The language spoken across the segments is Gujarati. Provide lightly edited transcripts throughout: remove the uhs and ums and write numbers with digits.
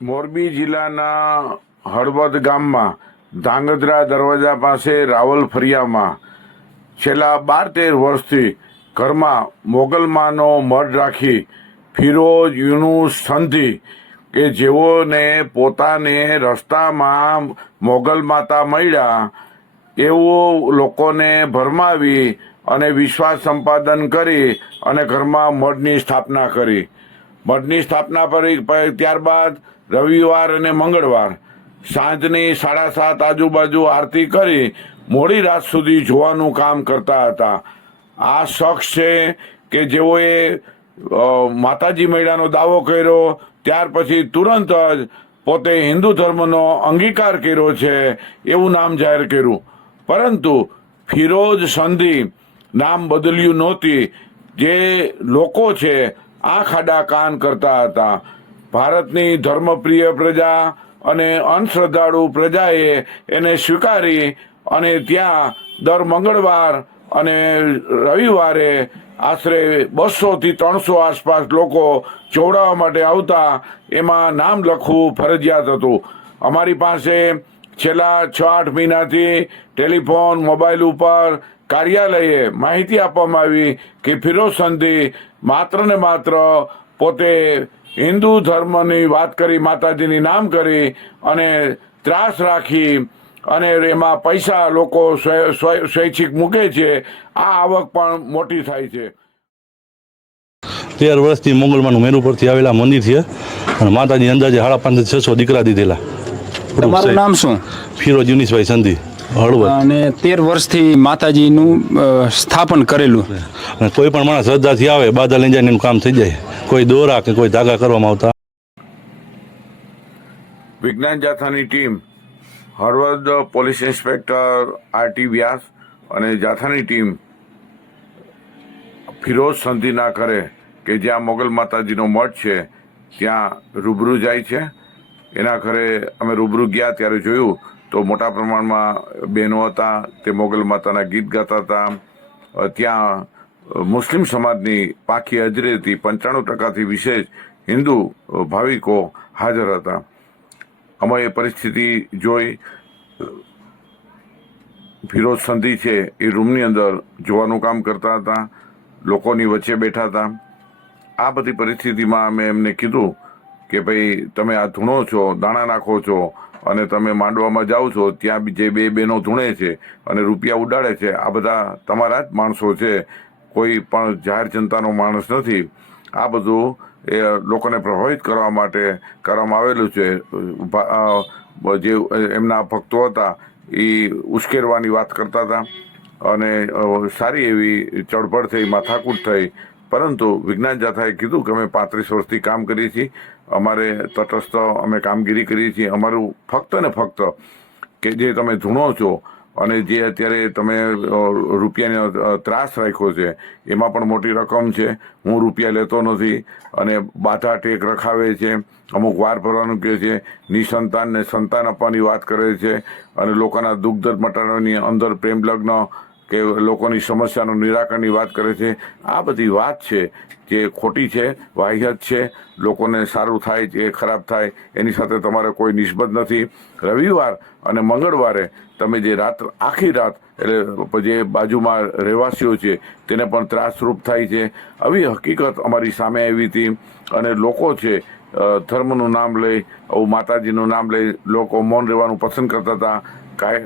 મોરબી જિલ્લાના હળવદ ગામમાં ધાંગધ્રા દરવાજા પાસે રાવલ ફરિયામાં છેલ્લા 12-13 વર્ષથી ઘરમાં મોગલમાનો મઢ રાખી ફિરોઝ યુનુસ સંધી કે જેઓને પોતાને રસ્તામાં મોગલ માતા મળ્યા એવો લોકોને ભરમાવી અને વિશ્વાસ સંપાદન કરી અને ઘરમાં મઢની સ્થાપના કરી. મઠની સ્થાપના કરી ત્યારબાદ રવિવાર અને મંગળવાર સાંજની 7:30 આજુબાજુ આરતી કરી મોડી રાત સુધી જોવાનું કામ કરતા હતા. આ શખ્સ છે કે જેઓએ માતાજી મૈડાનો દાવો કર્યો, ત્યાર પછી તુરંત જ પોતે હિન્દુ ધર્મનો અંગીકાર કર્યો છે એવું નામ જાહેર કર્યું. પરંતુ ફિરોઝ સંધી નામ બદલ્યું નહોતી. જે લોકો છે આંખ આડા કાન કરતા હતા. ભારતની ધર્મપ્રિય પ્રજા અને અંધશ્રદ્ધાળુ પ્રજાએ એને સ્વીકારી અને ત્યાં દર મંગળવાર અને રવિવારે આશરે 200 થી 300 આસપાસ લોકો જોડાવા માટે આવતા. એમાં નામ લખવું ફરજિયાત હતું. અમારી પાસે છેલ્લા 6-8 મહિનાથી ટેલિફોન મોબાઈલ ઉપર કાર્યાલયે માહિતી આપવામાં આવી કે ફિરોઝ સંધી માત્ર ને માત્ર પોતે હિન્દુ ધર્મની વાત કરી, માતાજીની નામ કરી અને ત્રાસ રાખી અને એમાં પૈસા લોકો સ્વૈચ્છિક મૂકે છે. આ આવક પણ મોટી થાય છે. 13 વર્ષથી મોગલમાનું મેરુ પરથી આવેલા મંદિર છે અને માતાજી અંદાજે 550-600 દીકરા દીધેલા. તમારું નામ શું? ફિરોઝ યુનિસભાઈ સંધી, હળવદ. અને 13 વર્ષથી માતાજીનું સ્થાપન કરેલું. અને કોઈ પણ માણસ શ્રદ્ધાથી આવે, બાધા લઈ જાય એનું કામ થઈ જાય. કોઈ દોરા કે કોઈ ધાગા કરવામાં આવતા. વિજ્ઞાન જાથાની team, Halvad police inspector RT Vyas અને જાથાની ટીમ ફિરોઝ સંધીના ઘરે કે જ્યાં મોગલ માતાજીનો મઠ છે ત્યાં રૂબરૂ જાય છે. એના ઘરે અમે રૂબરૂ ગયા ત્યારે જોયું તો મોટા પ્રમાણમાં બહેનો હતા. તે મોગલ માતાના ગીત ગાતા હતા. ત્યાં મુસ્લિમ સમાજની પાકી હાજરી હતી. 95%થી વિશેષ હિન્દુ ભાવિકો હાજર હતા. અમે એ પરિસ્થિતિ જોઈ. ફિરોઝ સંધી છે એ રૂમની અંદર જોવાનું કામ કરતા હતા, લોકોની વચ્ચે બેઠા હતા. આ બધી પરિસ્થિતિમાં અમે એમને કીધું કે ભાઈ તમે આ ધૂણો છો, દાણા નાખો છો અને તમે માંડવામાં જાઓ છો, ત્યાં જે 2 બહેનો ધૂણે છે અને રૂપિયા ઉડાડે છે, આ બધા તમારા જ માણસો છે, કોઈ પણ જાહેર જનતાનો માણસ નથી. આ બધું એ લોકોને પ્રભાવિત કરવા માટે કરવામાં આવેલું છે. જે એમના ભક્તો હતા એ ઉશ્કેરવાની વાત કરતા હતા અને સારી એવી ચળબળ થઈ, માથાકૂટ થઈ. પરંતુ વિજ્ઞાન જાથાએ કીધું કે અમે 35 વર્ષથી કામ કરીએ છીએ, અમારે તટસ્થ અમે કામગીરી કરીએ છીએ. અમારું ફક્ત ને ફક્ત કે જે તમે ધૂણો છો અને જે અત્યારે તમે રૂપિયાનો ત્રાસ રાખ્યો છે એમાં પણ મોટી રકમ છે. હું રૂપિયા લેતો નથી અને બાધા ટેક રખાવે છે, અમુક વાર ભરવાનું કહે છે, નિસંતાનને સંતાન આપવાની વાત કરે છે અને લોકોના દુઃખ દર્દ મટાડવાની, અંદર પ્રેમ લગ્ન કે લોકોની સમસ્યાનું નિરાકરણની વાત કરે છે. આ બધી વાત છે જે ખોટી છે, વાહિયાત છે. લોકોને સારું થાય કે ખરાબ થાય એની સાથે તમારે કોઈ નિસ્બત નથી. રવિવાર અને મંગળવારે તમે જે આખી રાત એટલે જે બાજુમાં રહેવાસીઓ છે તેને પણ ત્રાસરૂપ થાય છે. આવી હકીકત અમારી સામે આવી હતી અને લોકો છે ધર્મનું નામ લઈ, માતાજીનું નામ લઈ લોકો મૌન રહેવાનું પસંદ કરતા હતા.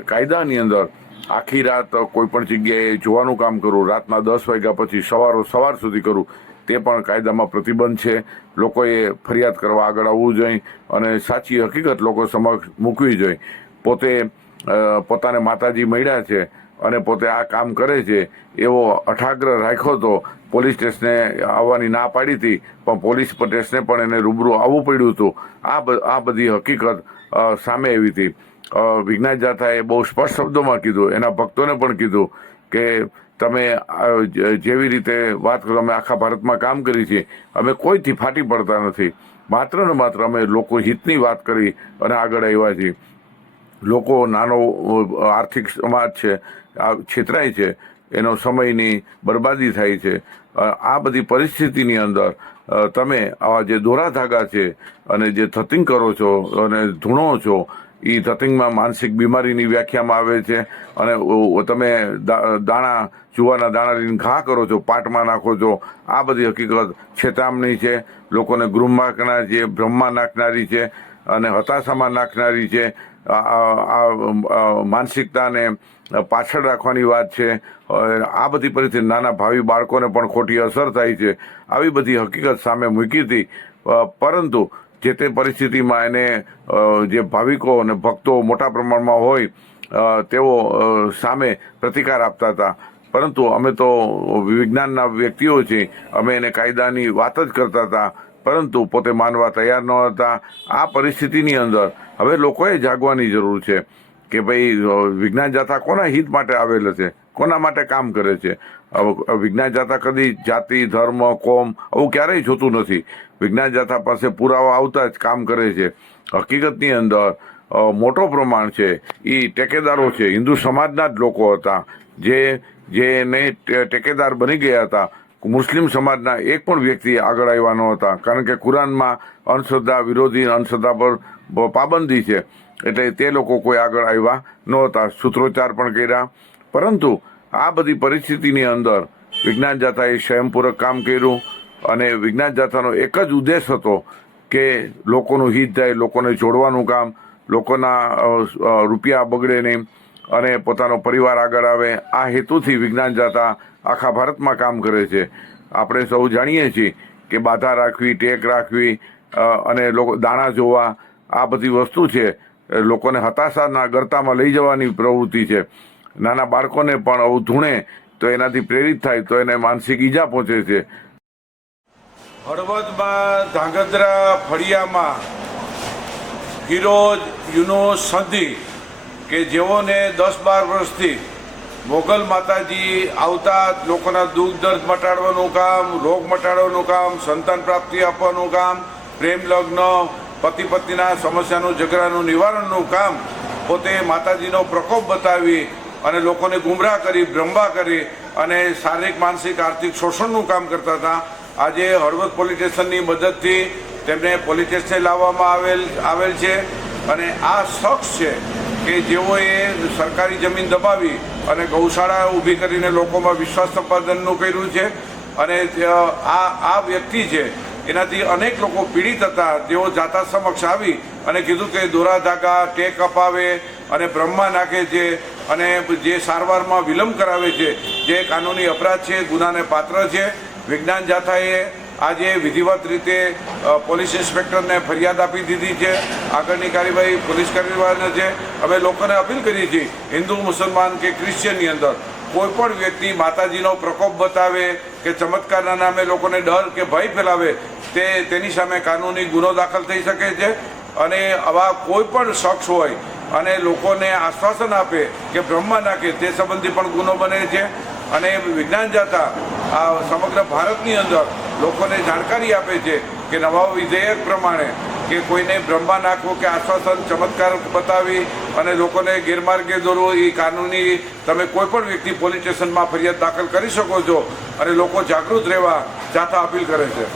કાયદાની અંદર આખી રાત કોઈ પણ જગ્યાએ જોવાનું કામ કરું, રાતના 10 વાગ્યા પછી સવાર સુધી કરું, તે પણ કાયદામાં પ્રતિબંધ છે. લોકોએ ફરિયાદ કરવા આગળ આવવું જોઈએ અને સાચી હકીકત લોકો સમક્ષ મૂકવી જોઈએ. પોતે પોતાને માતાજી મળ્યા છે અને પોતે આ કામ કરે છે એવો અઠાગ્રહ રાખ્યો તો પોલીસ સ્ટેશને આવવાની ના પાડી હતી, પણ પોલીસ સ્ટેશને પણ એને રૂબરૂ આવવું પડ્યું હતું. આ બધી હકીકત સામે આવી હતી. વિજ્ઞાન જાથાએ બહુ સ્પષ્ટ શબ્દોમાં કીધું, એના ભક્તોને પણ કીધું કે તમે જેવી રીતે વાત કરો, અમે આખા ભારતમાં કામ કરી છે, અમે કોઈથી ફાટી પડતા નથી. માત્ર ને માત્ર અમે લોકો હિતની વાત કરી અને આગળ આવ્યા છીએ. લોકો નાનો આર્થિક સમાજ છે, આ છેતરાય છે, એનો સમયની બરબાદી થાય છે. આ બધી પરિસ્થિતિની અંદર તમે આવા જે દોરા ધાગા છે અને જે ધતિંગ કરો છો અને ધૂણો છો એ ધતિંગમાં માનસિક બીમારીની વ્યાખ્યામાં આવે છે અને તમે દાણા જુવારના દાણા લઈને ઘા કરો છો, પાટમાં નાખો છો. આ બધી હકીકત છેતામણી છે, લોકોને ગૃહમાં નાખનારી છે, ભ્રમમાં નાખનારી છે અને હતાશામાં નાખનારી છે. આ માનસિકતાને પાછળ રાખવાની વાત છે. આ બધી પરિસ્થિતિ નાના ભાવિ બાળકોને પણ ખોટી અસર થાય છે. આવી બધી હકીકત સામે મૂકી હતી, પરંતુ જે તે પરિસ્થિતિમાં એને જે ભાવિકો અને ભક્તો મોટા પ્રમાણમાં હોય તેઓ સામે પ્રતિકાર આપતા હતા. પરંતુ અમે તો વિજ્ઞાનના વ્યક્તિઓ છીએ, અમે એને કાયદાની વાત જ કરતા હતા, પરંતુ પોતે માનવા તૈયાર ન હતા. આ પરિસ્થિતિની અંદર હવે લોકોએ જાગવાની જરૂર છે કે ભાઈ વિજ્ઞાન જાથા કોના હિત માટે આવેલ છે, કોના માટે કામ કરે છે. વિજ્ઞાન જાથા કદી જાતિ, ધર્મ, કોમ આવું ક્યારેય જોતું નથી. વિજ્ઞાન જાથા પાસે પુરાવા આવતા જ કામ કરે છે. હકીકતની અંદર મોટો પ્રમાણ છે એ ટેકેદારો છે, હિન્દુ સમાજના જ લોકો હતા જેને ટેકેદાર બની ગયા હતા. મુસ્લિમ સમાજના એક પણ વ્યક્તિ આગળ આવ્યા ન હતા, કારણ કે કુરાનમાં અંધશ્રદ્ધા વિરોધી, અંધશ્રદ્ધા પર પાબંદી છે, એટલે તે લોકો કોઈ આગળ આવ્યા નહોતા. સૂત્રોચ્ચાર પણ કર્યા, પરંતુ આ બધી પરિસ્થિતિની અંદર વિજ્ઞાન જાથાએ સ્વયંપૂરક કામ કર્યું અને વિજ્ઞાન જાથાનો એક જ ઉદ્દેશ હતો કે લોકોનું હિત થાય, લોકોને જોડવાનું કામ, લોકોના રૂપિયા બગડે નહીં અને પોતાનો પરિવાર આગળ આવે. આ હેતુથી વિજ્ઞાન જાથા આખા ભારતમાં કામ કરે છે. આપણે સૌ જાણીએ છીએ કે બાધા રાખવી, ટેક રાખવી અને લોકો દાણા જોવા, આ બધી વસ્તુ છે લોકોને હતાશાના ગરતામાં લઈ જવાની પ્રવૃત્તિ છે. નાના બાળકોને પણ આવું ધૂણે તો એનાથી પ્રેરિત થાય તો એને માનસિક ઈજા પહોંચે છે. હળવદમાં ધાંગધ્રા ફળિયામાં ફિરોજ યુનુસ સંધી કે જેઓને 10-12 વર્ષથી મોગલ માતાજી આવતા લોકોના દુઃખ દર્દ મટાડવાનું કામ, રોગ મટાડવાનું કામ, સંતાન પ્રાપ્તિ આપવાનું કામ, પ્રેમ લગ્ન, પતિ પત્નીના સમસ્યાનું ઝઘડાનું નિવારણનું કામ પોતે માતાજીનો પ્રકોપ બતાવી અને લોકોને ગુમરાહ કરી, ભ્રમવા કરી અને શારીરિક, માનસિક, આર્થિક શોષણનું કામ કરતા હતા. આજે હળવદ પોલીસ સ્ટેશનની મદદથી તેમને પોલીસ સ્ટેશને લાવવામાં આવેલ છે અને આ શખ્સ છે કે જેઓએ સરકારી જમીન દબાવી અને ગૌશાળા ઊભી કરીને લોકોમાં વિશ્વાસ સંપાદનનું કર્યું છે. અને આ વ્યક્તિ છે એનાથી અનેક લોકો પીડિત હતા. તેઓ જાતા સમક્ષ આવી અને કીધું કે દોરા ધાગા, ટેક અપાવે અને બ્રહ્મા નાખે છે અને જે સારવારમાં વિલંબ કરાવે છે, જે કાનૂની અપરાધ છે, ગુનાને પાત્ર છે. વિજ્ઞાન જાથાએ આજે વિધિવત રીતે પોલીસ ઇન્સ્પેક્ટરને ફરિયાદ આપી દીધી છે. આગળની કાર્યવાહી પોલીસ કાર્યવાહી છે. અમે લોકોને અપીલ કરી છે, હિન્દુ, મુસલમાન કે ક્રિશ્ચિયનની અંદર કોઈ પણ વ્યક્તિ માતાજીનો પ્રકોપ બતાવે કે ચમત્કારના નામે લોકોને ડર કે ભય ફેલાવે તેની સામે કાનૂની ગુનો દાખલ થઈ શકે છે. અને આવા કોઈ પણ શખ્સ હોય અને લોકોને આશ્વાસન આપે કે બ્રહ્મા નાખે તે સંબંધી પણ ગુનો બને છે. અને વિજ્ઞાન જાથા આ સમગ્ર ભારતની અંદર લોકોને જાણકારી આપે છે કે નવા વિધેયક પ્રમાણે કે કોઈને બ્રહ્મા નાખવો કે આશ્વાસન, ચમત્કાર બતાવી અને લોકોને ગેરમાર્ગે દોરવો એ કાનૂની, તમે કોઈ પણ વ્યક્તિ પોલીસ સ્ટેશનમાં ફરિયાદ દાખલ કરી શકો છો અને લોકો જાગૃત રહેવા જાથા અપીલ કરે છે.